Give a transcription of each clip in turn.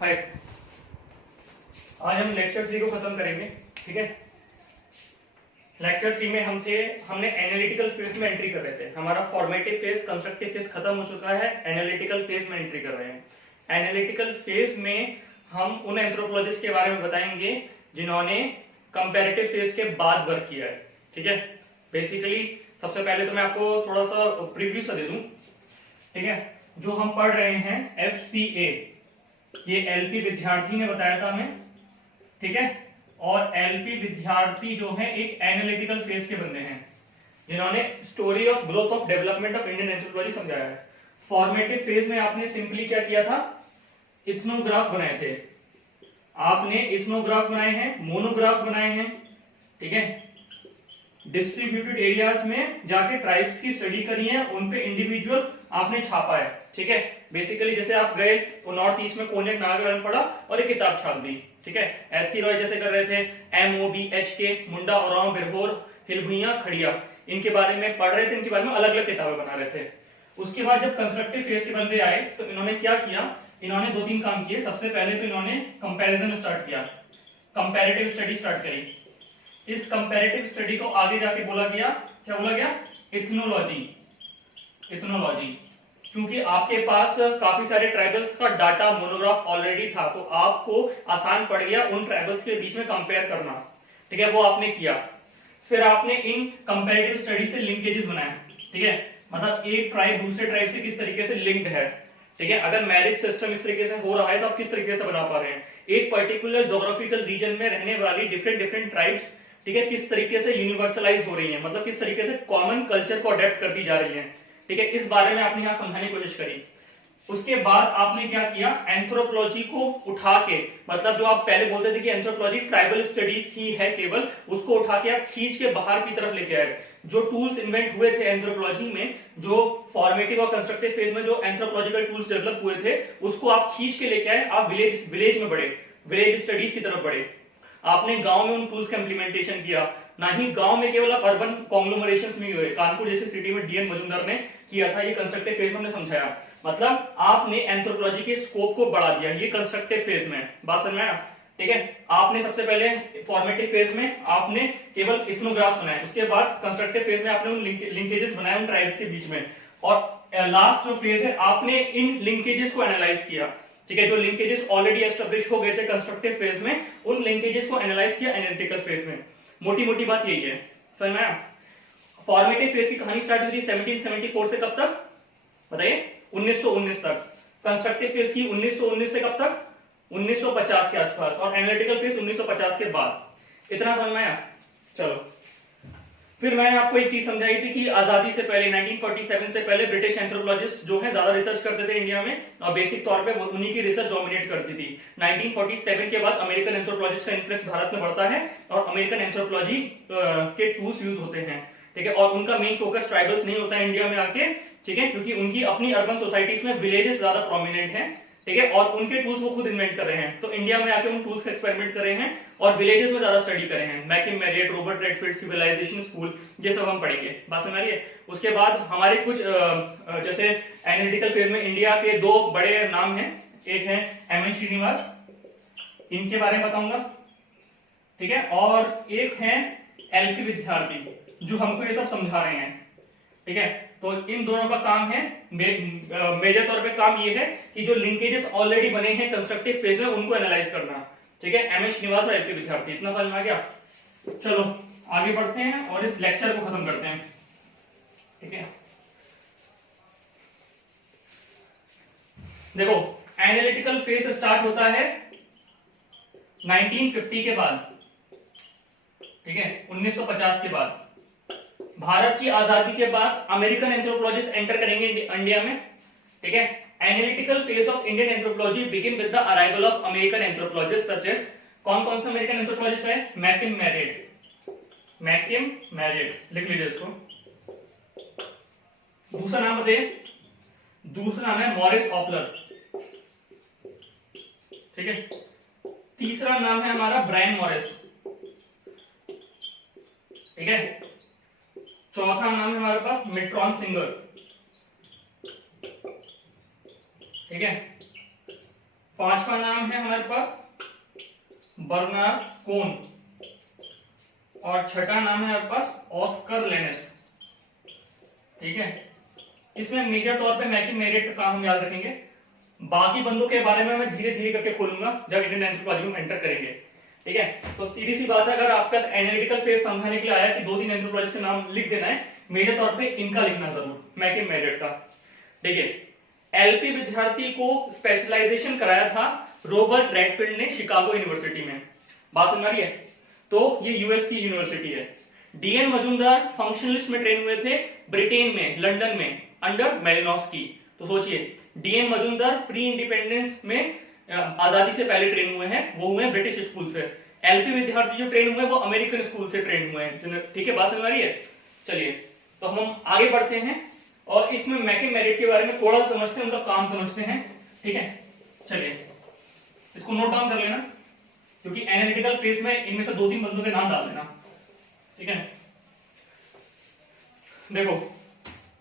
हाय, आज हम लेक्चर 3 को खत्म करेंगे। ठीक है, लेक्चर 3 में हमने एनालिटिकल फेज में एंट्री कर रहे थे। हमारा फॉर्मेटिव फेज, कंस्ट्रक्टिव फेज खत्म हो चुका है, एनालिटिकल फेज में एंट्री कर रहे हैं। एनालिटिकल फेज में हम उन एंथ्रोपोलॉजिस्ट के बारे में बताएंगे जिन्होंने कंपैरेटिव फेज के बाद वर्क किया है। ठीक है, बेसिकली सबसे पहले तो मैं आपको थोड़ा सा प्रीव्यू सा दे दूं। ठीक है, जो हम पढ़ रहे हैं FCA, ये LP विद्यार्थी ने बताया था हमें। ठीक है, और LP विद्यार्थी जो है एक एनालिटिकल फेज के बंदे हैं जिन्होंने story of growth of development of Indian anthropology समझाया है। फॉर्मेटिव फेज में आपने सिंपली क्या किया था, इथनोग्राफ बनाए थे। आपने इथनोग्राफ बनाए हैं, मोनोग्राफ बनाए हैं। ठीक है, डिस्ट्रीब्यूटेड एरियाज में जाके ट्राइब्स की स्टडी करी है, उन पे इंडिविजुअल आपने छापा है। ठीक है, बेसिकली जैसे आप गए तो नॉर्थ ईस्ट में कोन्याक नागालैंड पढ़ा और एक किताब छाप दी। ठीक है, SC रॉय जैसे कर रहे थे, MOBHK, मुंडा, ओरांव, बिरहोर, हिलभुइया, खड़िया, इनके बारे में पढ़ रहे थे, इनके बारे में अलग अलग किताबें बना रहे थे। उसके बाद जब कंस्ट्रक्टिव फेज के बंदे आए तो इन्होंने क्या किया, इन्होंने 2-3 काम किए। सबसे पहले तो इन्होंने कंपैरिजन स्टार्ट किया, कंपैरेटिव स्टडी स्टार्ट करी। इस कंपैरेटिव स्टडी को आगे जाके बोला गया, क्या बोला गया, इथनोलॉजी। इथनोलॉजी, क्योंकि आपके पास काफी सारे ट्राइबल्स का डाटा मोनोग्राफ ऑलरेडी था, तो आपको आसान पड़ गया उन ट्राइबल्स के बीच में कंपेयर करना। ठीक है, वो आपने किया। फिर आपने इन कंपैरेटिव स्टडी से लिंकेजेस बनाए। ठीक है, मतलब एक ट्राइब दूसरे ट्राइब से किस तरीके से लिंक्ड है। ठीक है, अगर मैरिज सिस्टम इस तरीके से हो रहा है तो आप किस तरीके से बना पा रहे हैं। एक पर्टिकुलर ज्योग्राफिकल रीजन में रहने वाली डिफरेंट ट्राइब्स, ठीक है, किस तरीके से यूनिवर्सलाइज हो रही है, मतलब किस तरीके से कॉमन कल्चर को अडेप्ट कर दी जा रही है। ठीक है, इस बारे में आपने यहां समझाने की कोशिश करी। उसके बाद आपने क्या किया, एंथ्रोपोलॉजी को उठा के, मतलब जो आप पहले बोलते थे कि एंथ्रोपोलॉजी ट्राइबल स्टडीज ही है केवल, उसको उठा के आप खींच के बाहर की तरफ लेके आए। जो टूल्स इन्वेंट हुए थे एंथ्रोपोलॉजी में, जो फॉर्मेटिव और कंस्ट्रक्टिव फेज में जो एंथ्रोपोलॉजिकल टूल्स डेवलप हुए थे, उसको आप खींच के लेके आए। आप विलेज में बढ़े, विलेज स्टडीज की तरफ बढ़े। आपने गांव में उन टूल्स का इंप्लीमेंटेशन किया। ना ही गांव में केवल आप अर्बन कॉन्ग्लोमरेशंस में हुए, कानपुर जैसी सिटी में DN मजूमदार ने किया था, ये कंस्ट्रक्टिव फेज में हमने समझाया। मतलब आपने एंथ्रोपोलॉजी के स्कोप को बढ़ा दिया, ये कंस्ट्रक्टिव फेज में। बात समझ में आया? ठीक है, आपने सबसे पहले फॉर्मेटिव फेज में आपने केवल इथनोग्राफ बनाए, उसके बाद कंस्ट्रक्टिव फेज में आपने उन लिंकेजेस बनाए उन ट्राइब्स के बीच में, और लास्ट जो फेज है आपने इन लिंकेजेस को एनालाइज किया। ठीक है, जो लिंकेजेस ऑलरेडी एस्टेब्लिश हो गए थे कंस्ट्रक्टिव फेज में, उन लिंकेजेस को एनालाइज किया एनालिटिकल फेज में। मोटी मोटी बात यही है, समझ में आया? फॉर्मेटिव फेज की कहानी स्टार्ट हुई थी 1774 से कब तक बताइए, 1919 तक। कंस्ट्रक्टिव फेज की 1919 से कब तक, 1950 के आसपास, और एनालिटिकल फेज 1950 के बाद। इतना समझ में आया? चलो, फिर मैंने आपको एक चीज समझाई थी कि आजादी से पहले 1947 से पहले ब्रिटिश एंथ्रोपोलॉजिस्ट जो है ज्यादा रिसर्च करते थे इंडिया में, और बेसिक तौर पे उन्हीं की रिसर्च डोमिनेट करती थी। 1947 के बाद अमेरिकन एंथ्रोपोलॉजिस्ट का इन्फ्लुएंस भारत में बढ़ता है और अमेरिकन एंथ्रोपोलॉजी के टूल्स यूज होते हैं। ठीक है, और उनका मेन फोकस ट्राइबल्स नहीं होता है इंडिया में आके। ठीक है, क्योंकि उनकी अपनी अर्बन सोसाइटीज में विलेजेस ज्यादा प्रोमिनेंट हैं। ठीक है, और उनके टूल्स वो खुद इन्वेंट कर रहे हैं, तो इंडिया में आके उन टूल्स का एक्सपेरिमेंट कर रहे हैं और विलेजेस में ज्यादा स्टडी कर रहे हैं। McKim Marriott, Robert Redfield, civilization school, ये सब हम पढ़ेंगे। बात समझ आ रही है? उसके बाद हमारे कुछ जैसे एनालिटिकल फेज में इंडिया के 2 बड़े नाम हैं। एक है MN श्रीनिवास, इनके बारे में बताऊंगा। ठीक है, और एक है LP विद्यार्थी जो हमको ये सब समझा रहे हैं। ठीक है, तो इन दोनों का काम है, मेजर तौर पे काम ये है कि जो लिंकेजेस ऑलरेडी बने हैं कंस्ट्रक्टिव फेज में, उनको एनालाइज करना। ठीक है, MN श्रीनिवास और LP विद्यार्थी। इतना समझ में आ गया? चलो आगे बढ़ते हैं और इस लेक्चर को खत्म करते हैं। ठीक है, देखो, एनालिटिकल फेज स्टार्ट होता है 1950 के बाद। ठीक है, 1950 के बाद। भारत की आजादी के बाद अमेरिकन एंथ्रोपोलॉजिस्ट एंटर करेंगे इंडिया में। ठीक है, analytical phase of Indian anthropology begin with the arrival of American anthropologist such as, कौन कौन से अमेरिकन एंथ्रोपोलॉजिस्ट है? मैकिम मैरियट, लिख लीजिए इसको। दूसरा नाम बताइए, दूसरा नाम है मॉरिस ऑपलर। ठीक है, तीसरा नाम है हमारा ब्रायन मॉरिस। ठीक है, चौथा नाम है हमारे पास मिट्रॉन सिंगर। ठीक है, पांचवा नाम है हमारे पास बर्नार्ड कोन, और छठा नाम है हमारे पास ऑस्कर लेनेस। ठीक है, इसमें मेजर तौर पे मैकी मेरिट का हम याद रखेंगे, बाकी बंदों के बारे में मैं धीरे धीरे करके खोलूंगा जब इंडियन एंथ्रोपोलॉजी में एंटर करेंगे। ठीक है, तो सीधी सी बात है, अगर आपका एनालिटिकल फेज समझाने के लिए आया कि 2-3 एंथ्रोपोलॉजिस्ट के नाम लिख देना है, मेजर तौर पे इनका लिखना जरूर, मैकी मेरिट का। देखिए, एलपी विद्यार्थी को स्पेशलाइजेशन कराया था रॉबर्ट रेडफील्ड ने शिकागो यूनिवर्सिटी में। बात समझ रही है? तो ये यूएस की यूनिवर्सिटी है। डीएन मजूमदार फंक्शनलिस्ट में ट्रेन हुए थे ब्रिटेन में, लंदन में, अंडर मेलिनोव्स्की। तो सोचिए, डीएन मजूमदार प्री इंडिपेंडेंस में आजादी से पहले ट्रेन हुए हैं, वो हुए ब्रिटिश स्कूल से। एलपी विद्यार्थी जो ट्रेन हुए वो अमेरिकन स्कूल से ट्रेन हुए हैं। ठीक है, बात समझ आ रही है? चलिए, तो हम आगे बढ़ते हैं और इसमें मैकी मेरिट के बारे में थोड़ा समझते हैं, उनका काम समझते हैं। ठीक है, चलिए इसको नोट डाउन कर लेना, क्योंकि एनालिटिकल फेज में इनमें से 2-3 बंदों के नाम डाल देना। ठीक है, देखो,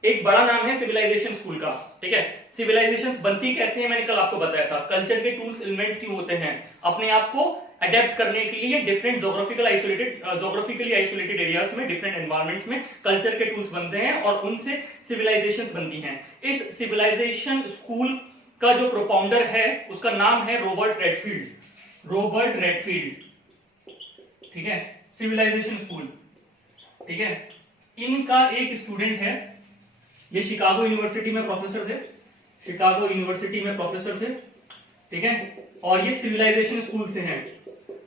एक बड़ा नाम है सिविलाइजेशन स्कूल का। ठीक है, सिविलाइजेशंस बनती कैसे है मैंने कल आपको बताया था। कल्चर के टूल्स एलिमेंट क्यों होते हैं? अपने आप को अडेप्ट करने के लिए डिफरेंट जोग्राफिकली आइसोलेटेड एरियाज में, डिफरेंट एनवायरमेंट्स में कल्चर के टूल्स बनते हैं और उनसे सिविलाइजेशंस बनती हैं। इस सिविलाइजेशन स्कूल का जो प्रोपाउंडर है उसका नाम है रॉबर्ट रेडफील्ड। रॉबर्ट रेडफील्ड, ठीक है, सिविलाइजेशन स्कूल। ठीक है, इनका एक स्टूडेंट है, ये शिकागो यूनिवर्सिटी में प्रोफेसर थे, शिकागो यूनिवर्सिटी में प्रोफेसर थे। ठीक है, और ये सिविलाइजेशन स्कूल से हैं,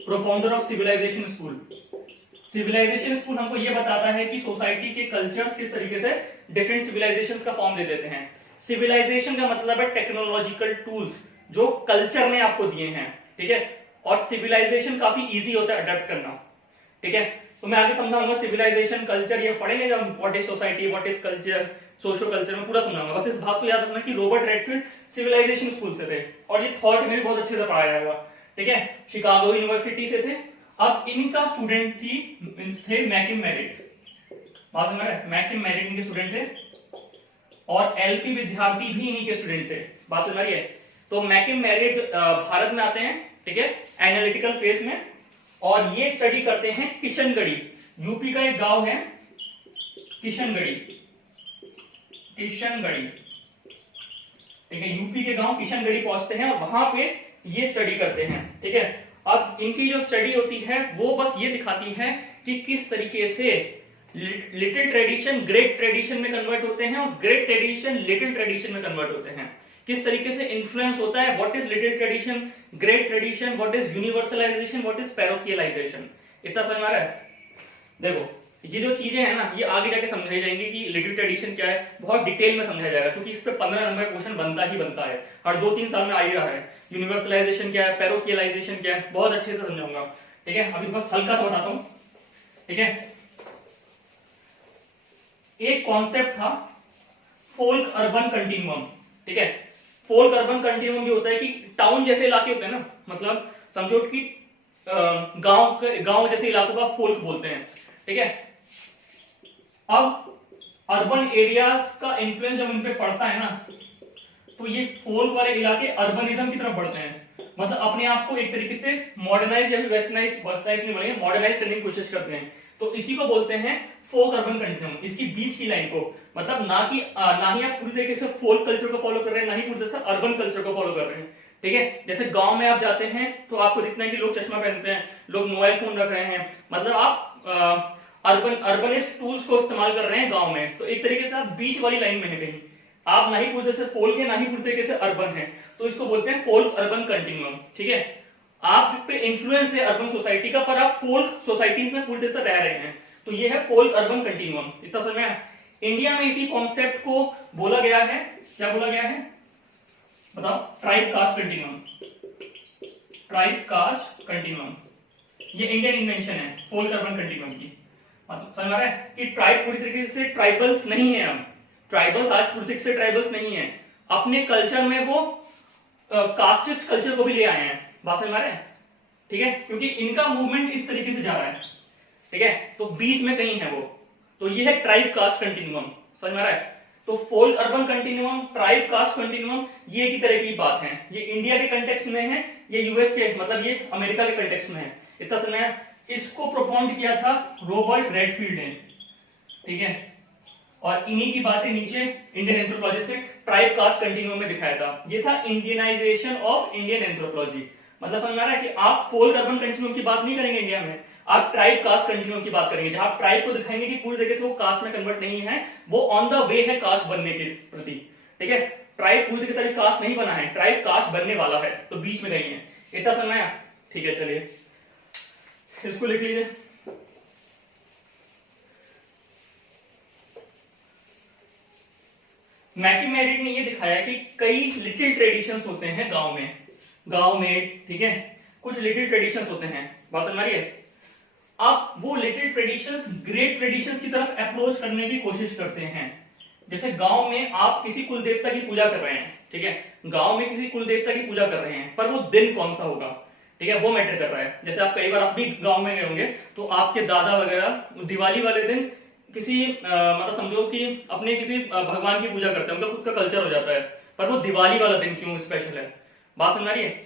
propounder of civilisation school. Civilisation school हमको ये बताता है कि सोसाइटी के कल्चर्स किस तरीके से डिफरेंट सिविलाइजेशंस का फॉर्म दे देते हैं। सिविलाइजेशन का मतलब है टेक्नोलॉजिकल टूल्स जो कल्चर ने आपको दिए हैं। ठीक है, और सिविलाइजेशन काफी इजी होता है अडेप्ट करना। ठीक है, तो मैं आगे समझाऊंगा सिविलाइजेशन, कल्चर, ये पढ़ेंगे जब what is society, what is culture, social culture में पूरा समझाऊंगा। बस इस बात को याद रखना कि रॉबर्ट रेडफील्ड सिविलाइजेशन स्कूल से थे, और ये थॉट में भी बहुत अच्छे से पढ़ाया जाएगा। ठीक है, शिकागो यूनिवर्सिटी से थे। अब इनका स्टूडेंट थे मैकी मेरिट। बात समझ रहे हैं? मैकी मेरिट इनके स्टूडेंट थे, और एलपी विद्यार्थी भी इन्हीं के स्टूडेंट थे। बात समझ रही है? तो मैकी मेरिट भारत में आते हैं, ठीक है, एनालिटिकल फेज में, और ये स्टडी करते हैं किशनगढ़ी, यूपी का एक गांव है किशनगढ़ी। किशनगढ़ी, ठीक है, यूपी के गांव किशनगढ़ी पहुंचते हैं और वहां पे ये स्टडी करते हैं। ठीक है, अब इनकी जो स्टडी होती है वो बस ये दिखाती है कि किस तरीके से लिटिल ट्रेडिशन ग्रेट ट्रेडिशन में कन्वर्ट होते हैं और ग्रेट ट्रेडिशन लिटिल ट्रेडिशन में कन्वर्ट होते हैं। किस तरीके से इन्फ्लुएंस होता है, what is little tradition, great tradition, what is universalization, what is parochialization. इतना समझ आ रहा है? देखो, ये जो चीजें हैं ना, ये आगे जाके समझाई जाएंगी कि लिटिल ट्रेडिशन क्या है, बहुत डिटेल में समझाया जाएगा, क्योंकि इस पे 15 नंबर का क्वेश्चन बनता ही बनता है, और 2-3 साल में आ ही रहा है। यूनिवर्सलाइजेशन क्या है, पैरोकियलाइजेशन क्या है, बहुत अच्छे से समझाऊंगा। ठीक है, अभी बस हल्का सा बताता हूं। ठीक है, एक कॉन्सेप्ट था फोल्क अर्बन कंटिन्यूअम। ठीक है, फोल्क अर्बन कंटिन्यूअम ये होता है कि टाउन जैसे इलाके होते हैं ना, मतलब समझो कि गांव जैसे इलाकों का फोल्क बोलते हैं। ठीक है, अब अर्बन एरियाज का इन्फ्लुएंस जब उन पे पड़ता है ना, तो ये फोल्क वाले इलाके अर्बनिज्म की तरफ बढ़ते हैं, मतलब अपने आप को एक तरीके से मॉडर्नाइज या वेस्टर्नाइज नहीं बोलेंगे, मॉडर्नाइज करने की कोशिश करते हैं। तो इसी को बोलते हैं फोक अर्बन कंटिन्यूम। इसकी बीच की लाइन को, मतलब ना ही आप पूरी तरीके से फोक कल्चर को फॉलो कर रहे हैं, ना ही पूरी तरह से अर्बन कल्चर को फॉलो कर रहे हैं। ठीक है, जैसे गांव में आप जाते हैं तो आपको दिखना है कि लोग चश्मा पहनते हैं, लोग मोबाइल फोन रख रहे हैं, मतलब आप अर्बनिस्ट टूल्स को इस्तेमाल कर रहे हैं गांव में। तो एक तरीके से आप बीच वाली लाइन में है कहीं, आप ना ही पूरी तरह से फोल्क है, ना ही पूरी तरीके से अर्बन है, तो इसको बोलते हैं फोल्क अर्बन कंटिन्यूम। ठीक है, आप पे इंफ्लुएंस है अर्बन सोसाइटी का, पर आप फोल्क सोसाइटीज में पूरी तरह से रह रहे हैं, तो ये है फोल्क अर्बन कंटिन्यूम। इतना समझ में? इंडिया में इसी कॉन्सेप्ट को बोला गया है, क्या बोला गया है बताओ? Tribe caste continuum. Tribe caste continuum ये इंडियन इन्वेंशन है फोल्क अर्बन कंटिन्यूम की। मतलब समझ आ रहा है कि ट्राइब पूरी तरीके से ट्राइबल्स नहीं है, हम ट्राइबल्स आज पूरी तरीके से ट्राइबल्स नहीं है, अपने कल्चर में वो कास्टिस्ट कल्चर को भी ले आए हैं। बात समझ आ रहा है? ठीक है, क्योंकि इनका मूवमेंट इस तरीके से जा रहा है। ठीक है, तो बीच में कहीं है वो, तो ये है ट्राइब कास्ट कंटिन्यूम। समझ में आ रहा है? तो folk urban continuum, tribe caste continuum, ये की तरह की बात है। ये इंडिया के कंटेक्स्ट में है, ये यूएस के मतलब ये अमेरिका के कंटेक्स्ट में है। इतना समय इसको प्रोपाउंड किया था रॉबर्ट रेडफील्ड ने, ठीक है। और इन्हीं की बातें नीचे इंडियन एंथ्रोपोलॉजिस्ट ने ट्राइब कास्ट कंटिन्यूम में दिखाया था। ये था इंडियनाइजेशन ऑफ इंडियन एंथ्रोपोलॉजी। मतलब समझ में आ रहा है कि आप फोल्क अर्बन कंटिन्यूम की बात नहीं करेंगे इंडिया में, आप ट्राइब कास्ट कंटिन्यूम की बात करेंगे, जहां आप ट्राइब को दिखाएंगे कि पूरी तरीके से वो कास्ट में कन्वर्ट नहीं है, वो ऑन द वे है कास्ट बनने के प्रति, ठीक है। ट्राइब पूरी तरीके से कास्ट नहीं बना है, ट्राइब कास्ट बनने वाला है, तो बीच में नहीं है। इतना समझ में आया? ठीक है, चलिए इसको लिख लीजिए। मैकीमेरिट ने ये दिखाया कि कई लिटिल ट्रेडिशंस होते हैं गांव में, ठीक है, कुछ लिटिल ट्रेडिशंस होते हैं। बात समझ आ रही है? अब वो लिटिल ट्रेडिशंस ग्रेट ट्रेडिशंस की तरफ अप्रोच करने की कोशिश करते हैं। जैसे गांव में आप किसी कुल देवता की पूजा कर रहे हैं, ठीक है, गांव में किसी कुल देवता की पूजा कर रहे हैं, पर वो दिन कौन सा होगा, ठीक है, वो मैटर कर रहा है। जैसे आप कई बार आप भी गांव में गए होंगे, तो आपके दादा वगैरह दिवाली वाले दिन किसी मतलब समझो कि अपने किसी भगवान की पूजा करते हैं, उनका खुद का कल्चर हो जाता है, पर वो दिवाली वाला दिन क्यों स्पेशल है? बात समझ आ रही है?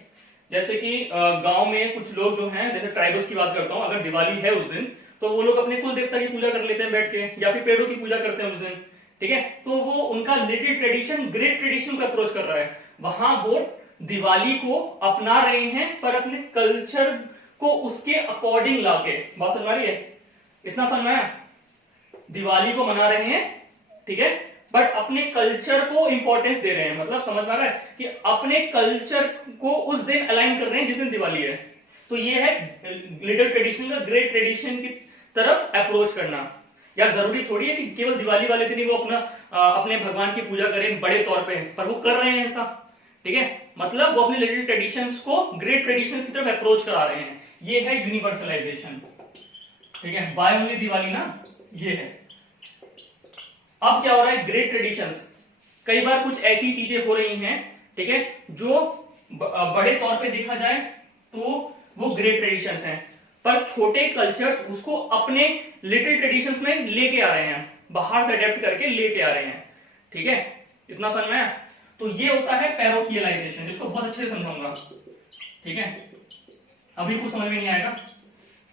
जैसे कि गांव में कुछ लोग जो हैं, जैसे ट्राइबल्स की बात करता हूं, अगर दिवाली है उस दिन, तो वो लोग अपने कुल देवता की पूजा कर लेते हैं बैठ के, या फिर पेड़ों की पूजा करते हैं उस दिन, ठीक है। तो वो उनका लिटिल ट्रेडिशन ग्रेट ट्रेडिशन को अप्रोच कर रहा है। वहां वो दिवाली को अपना रहे हैं, पर अपने कल्चर को उसके अकॉर्डिंग लाके। बात समझ आ रही है? इतना समझ आया? दिवाली को मना रहे हैं, ठीक है, बट अपने कल्चर को इंपॉर्टेंस दे रहे हैं। मतलब समझ में आ रहा है कि अपने कल्चर को उस दिन अलाइन कर रहे हैं जिस दिन दिवाली है। तो ये है लिटिल ट्रेडिशन का ग्रेट ट्रेडिशन की तरफ अप्रोच करना। यार जरूरी थोड़ी है कि केवल दिवाली वाले दिन ही वो अपने भगवान की पूजा करें बड़े तौर पे, पर वो कर रहे हैं ऐसा, ठीक है। मतलब वो अपने लिटिल ट्रेडिशंस को ग्रेट ट्रेडिशंस की तरफ अप्रोच करा रहे हैं। ये है यूनिवर्सलाइजेशन, ठीक है। वाई ओनली दिवाली ना, ये है। अब क्या हो रहा है? ग्रेट ट्रेडिशंस, कई बार कुछ ऐसी चीजें हो रही हैं, ठीक है, जो बड़े तौर पे देखा जाए तो वो ग्रेट ट्रेडिशंस हैं, पर छोटे कल्चर्स उसको अपने लिटिल ट्रेडिशंस में लेके आ रहे हैं, बाहर से अडेप्ट करके लेके आ रहे हैं, ठीक है। इतना समझ में आया? तो ये होता है पैरोकियलाइजेशन, जिसको बहुत अच्छे से समझाऊंगा, ठीक है। अभी कुछ समझ में नहीं आएगा,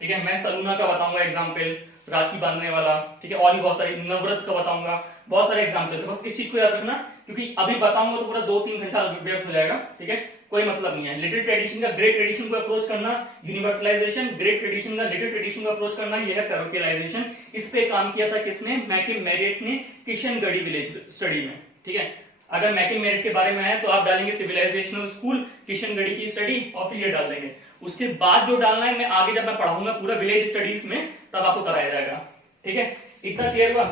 ठीक है। मैं सलूना का बताऊंगा एग्जाम्पल, राखी बांधने वाला, ठीक है, और भी बहुत सारे, नवव्रत का बताऊंगा, बहुत सारे एग्जाम्पल है। बस इस चीज को याद रखना, क्योंकि अभी बताऊंगा तो पूरा 2-3 घंटा व्यर्थ हो जाएगा, ठीक है, कोई मतलब नहीं है। लिटिल ट्रेडिशन का ग्रेट ट्रेडिशन को अप्रोच करना, यूनिवर्सलाइजेशन, ग्रेट ट्रेडिशन का लिटिल ट्रेडिशन को अप्रोच करना, यह है पैरोकियलाइजेशन। इस पे काम किया था किसने? मैकीमेरिट ने किशनगढ़ी विलेज स्टडी में, ठीक है। अगर मैकीमेरिट के बारे में आया तो आप डालेंगे सिविलाइजेशनल स्कूल, किशनगढ़ी की स्टडी, और फिर ये डाल देंगे। उसके बाद जो डालना है मैं आगे जब मैं पढ़ाऊंगा पूरा विलेज स्टडीज में, तब आपको कराया जाएगा, ठीक है। इतना क्लियर हुआ?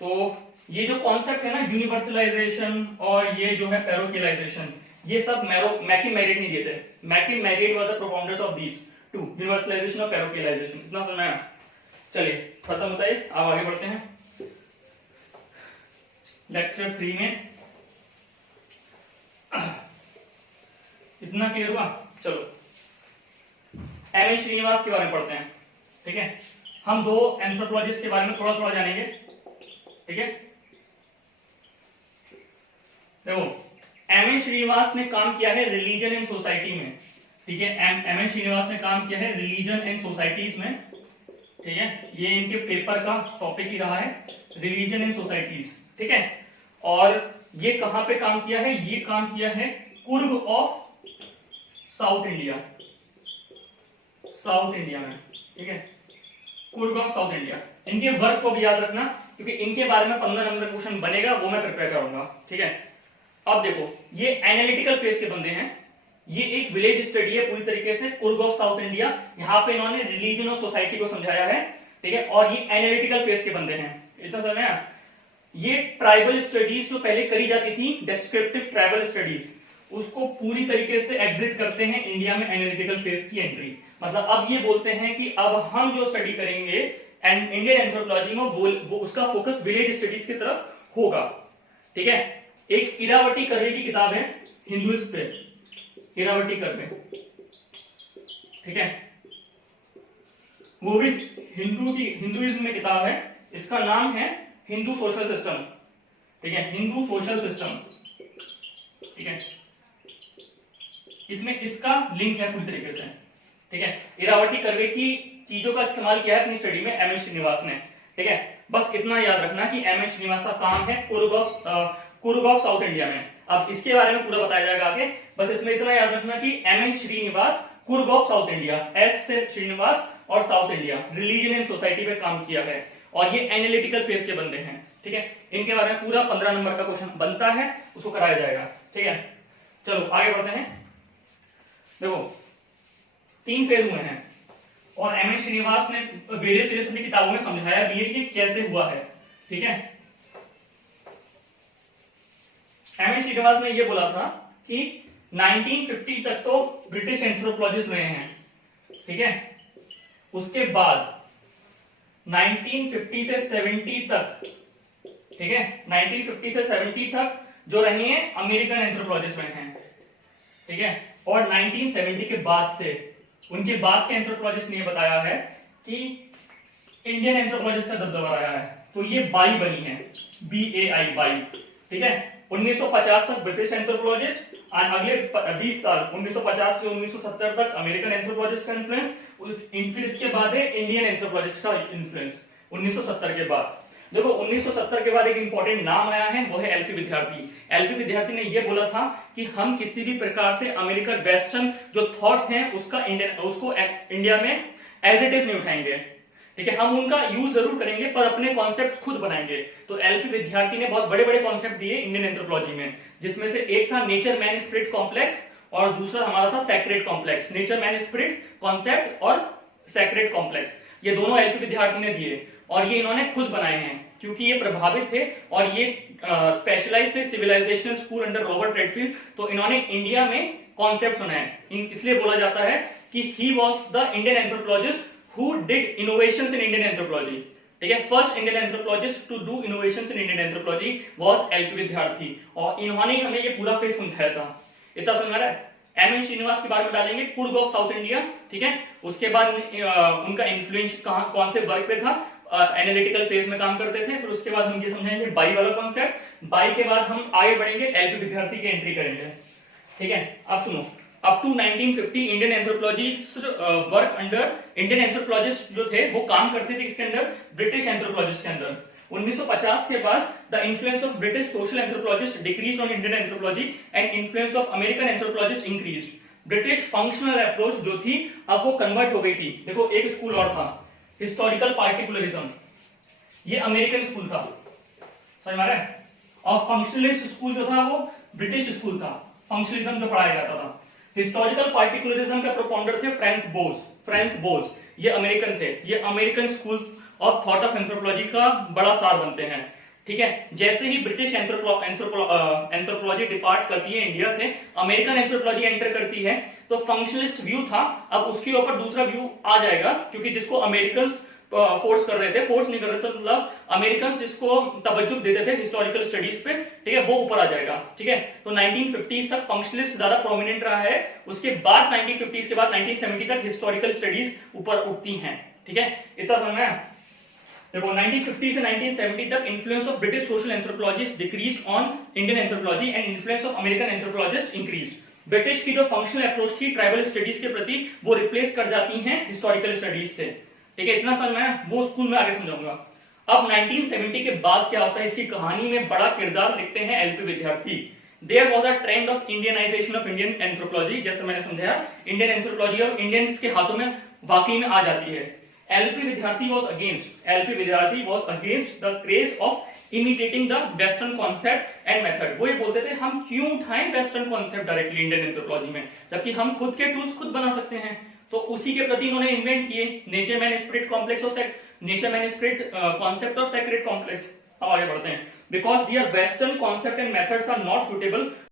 तो ये जो कॉन्सेप्ट है ना, यूनिवर्सलाइजेशन और ये जो है पैरोकियलाइजेशन, ये सब मैकीमेरिट नहीं देते। McKim Marriott was the propounders of these two, universalization और पैरोकियलाइजेशन। इतना समझ आया? चलिए खत्म होता है, अब आगे बढ़ते हैं लेक्चर 3 में। इतना क्लियर हुआ? चलो एम एस श्रीनिवास के बारे में पढ़ते हैं, ठीक है। हम 2 एंथ्रोपोलॉजिस्ट के बारे में थोड़ा थोड़ा जानेंगे, ठीक है। देखो, एम एन श्रीनिवास ने काम किया है रिलीजन एंड सोसाइटी में, ठीक है। एम एन श्रीनिवास ने काम किया है रिलीजन एंड सोसाइटीज में, ठीक है। ये इनके पेपर का टॉपिक ही रहा है, रिलीजन एंड सोसाइटीज, ठीक है। और ये कहां पे काम किया है? ये काम किया है Coorg of south India, south India में, ठीक है, कुर्ग ऑफ साउथ इंडिया। इनके वर्क को भी याद रखना, क्योंकि इनके बारे में 15 नंबर क्वेश्चन बनेगा, वो मैं प्रिपेयर करूंगा, ठीक है। अब देखो, ये एनालिटिकल फेज के बंदे हैं, ये एक विलेज स्टडी है पूरी तरीके से, कुर्ग ऑफ साउथ इंडिया। यहाँ पे इन्होंने रिलीजन और सोसाइटी को समझाया है, ठीक है, और ये एनालिटिकल फेज के बंदे हैं। इतना समझ में आया? ये ट्राइबल स्टडीज जो पहले करी जाती थी, डिस्क्रिप्टिव ट्राइबल स्टडीज, उसको पूरी तरीके से एग्जिट करते हैं इंडिया में एनालिटिकल फेज की एंट्री। मतलब अब ये बोलते हैं कि अब हम जो स्टडी करेंगे इंडियन एंथ्रोपोलॉजी में, वो उसका फोकस विलेज स्टडीज की तरफ होगा, ठीक है। एक इरावती कर्वे की किताब है हिंदुइज्म पे, इरावती कर्वे, ठीक है, वो भी हिंदुइज्म में किताब है। इसका नाम है हिंदू सोशल सिस्टम, ठीक है, हिंदू सोशल सिस्टम, ठीक है, इसमें इसका लिंक है पूरी तरीके से, ठीक है। इरावती कर्वे की चीजों का इस्तेमाल किया है अपनी स्टडी में एम एस श्रीनिवास ने, ठीक है। बस इतना याद रखना कि एम एस श्रीनिवास का काम है कुर्ग ऑफ साउथ इंडिया में। अब इसके बारे में पूरा बताया जाएगा आगे, बस इसमें इतना याद रखना कि M N Srinivas Coorg of south India, S से श्रीनिवास और south India, religion and society पे काम किया है और ये एनालिटिकल फेज के बंदे हैं, ठीक है। इनके बारे में पूरा 15 नंबर का क्वेश्चन बनता है, उसको कराया जाएगा, ठीक है। चलो आगे बढ़ते हैं। देखो 3 फेज हुए हैं और एम एन श्रीनिवास ने वेरियस अपनी किताबों में समझाया भी है कि कैसे हुआ है, ठीक है। एम एन श्रीनिवास ने यह बोला था कि 1950 तक तो ब्रिटिश एंथ्रोपोलॉजिस्ट रहे हैं, ठीक है। उसके बाद 1950 से 70 तक, ठीक है, 1950 से 70 तक जो रहे हैं अमेरिकन एंथ्रोपोलॉजिस्ट रहे हैं, ठीक है। और 1970 के बाद से उनके बाद के एंथ्रोपोलॉजिस्ट ने बताया है कि इंडियन एंथ्रोपोलॉजिस्ट का दबदबा आया है, तो ये बाई बनी है, BAI बाई, ठीक है। 1950 तक ब्रिटिश एंथ्रोपोलॉजिस्ट और अगले 20 साल 1950 से 1970 तक अमेरिकन एंथ्रोपोलॉजिस्ट का इन्फ्लुएंस, फिर इसके बाद है इंडियन एंथ्रोपोलॉजिस्ट का इन्फ्लुएंस 1970 के बाद। देखो 1970 के बाद एक इंपॉर्टेंट नाम आया है, वो है एलपी विद्यार्थी। एलपी विद्यार्थी ने यह बोला था कि हम किसी भी प्रकार से अमेरिकन वेस्टर्न जो थॉट्स हैं उसको इंडिया में एज इट इज नहीं उठाएंगे, ठीक है। हम उनका यूज जरूर करेंगे पर अपने कॉन्सेप्ट खुद बनाएंगे। तो एलपी विद्यार्थी ने बहुत बड़े बड़े कॉन्सेप्ट दिए इंडियन एंथ्रोपोलॉजी में, जिसमें से एक था नेचर मैन स्पिरिट कॉम्प्लेक्स और दूसरा हमारा था sacred complex. Nature man spirit concept और सैक्रेड कॉम्प्लेक्स, ये दोनों एलपी विद्यार्थी ने दिए और ये इन्होंने खुद बनाए हैं क्योंकि ये प्रभावित थे और ये स्पेशलाइज्ड थे civilisational school under Robert Redfield. तो इन्होंने इंडिया में कॉन्सेप्ट बनाए, इसलिए बोला जाता है कि he was the Indian anthropologist who did innovations in Indian anthropology, ठीक है। First Indian anthropologist to do innovations in Indian anthropology was L P Vidyarthi और इन्होंने हमें ये पूरा फेज समझाया था। इतना समझ आ रहा है। एम एन श्रीनिवास के बारे में डालेंगे कुर्ग ऑफ साउथ इंडिया, ठीक है। उसके बाद उनका इन्फ्लुएंस कौन से वर्क पे था, एनालिटिकल फेज में काम करते थे। फिर उसके बाद हम ये समझेंगे बाई वाला कॉन्सेप्ट। बाई के बाद हम आगे बढ़ेंगे, एलपी विद्यार्थी की एंट्री करेंगे, ठीक है। अब सुनो, up to 1950 Indian anthropologist work under, Indian anthropologist जो थे वो काम करते थे इसके अंदर, ब्रिटिश एंथ्रोपोलॉजिस्ट के अंदर। 1950 के बाद the influence of British social anthropologist decrease on Indian anthropology and influence of American anthropologist increase. British functional approach जो थी अब वो कन्वर्ट हो गई थी। देखो एक स्कूल और था हिस्टोरिकल पार्टिकुलरिज्म, ये अमेरिकन स्कूल था, समझ में आ रहा है। और फंक्शनलिस्ट स्कूल जो था वो ब्रिटिश स्कूल था, फंक्शनलिज्म जो पढ़ाया जाता था। हिस्टोरिकल पार्टिकुलरिज्म का प्रोपाउंडर थे फ्रांस बोस, ये अमेरिकन थे। ये American school of thought of anthropology का बड़ा सार बनते हैं, ठीक है। जैसे ही ब्रिटिश एंथ्रोपोलॉजी डिपार्ट करती है इंडिया से, अमेरिकन एंथ्रोपोलॉजी एंटर करती है, तो फंक्शनलिस्ट व्यू था, अब उसके ऊपर दूसरा व्यू आ जाएगा, क्योंकि जिसको अमेरिकन फोर्स कर रहे थे, फोर्स नहीं कर रहे थे, मतलब अमेरिकन जिसको तवज्जो देते थे हिस्टोरिकल स्टडीज पे, ठीक है, वो ऊपर आ जाएगा, ठीक है। तो 1950s तक फंक्शनलिस्ट ज्यादा प्रोमिनेंट रहा है। उसके बाद 1950s के बाद 1970 तक हिस्टोरिकल स्टडीज ऊपर उठती हैं, ठीक है। इतना समझ में। देखो 1950 से 1970 तक influence of British social anthropologist decrease on Indian anthropology and influence of American anthropologist increase. British की जो फंक्शनल अप्रोच थी ट्राइबल स्टडीज के प्रति, वो रिप्लेस कर जाती हैं हिस्टोरिकल स्टडीज से, ठीक है। इतना समझ में, वो स्कूल में आगे समझाऊंगा। अब 1970 के बाद क्या होता है, इसकी कहानी में बड़ा किरदार लिखते हैं L P Vidyarthi. There was a trend of Indianisation of Indian anthropology, जैसे मैंने समझाया इंडियन एंथ्रोपोलॉजी और इंडियंस के हाथों में वाकई में आ जाती है। एलपी विद्यार्थी was against the craze of imitating the western concept and method. वो ये बोलते थे हम क्यों उठाएं western concept directly Indian anthropology में, जबकि हम खुद के टूल्स खुद बना सकते हैं। तो उसी के प्रति इन्होंने इन्वेंट किए नेचर मैन स्पिरिट कॉम्प्लेक्स और नेचर मैन स्पिरिट कॉन्सेप्ट और सैक्रेड कॉम्प्लेक्स। अब आगे बढ़ते हैं। Because their western concept and methods are not suitable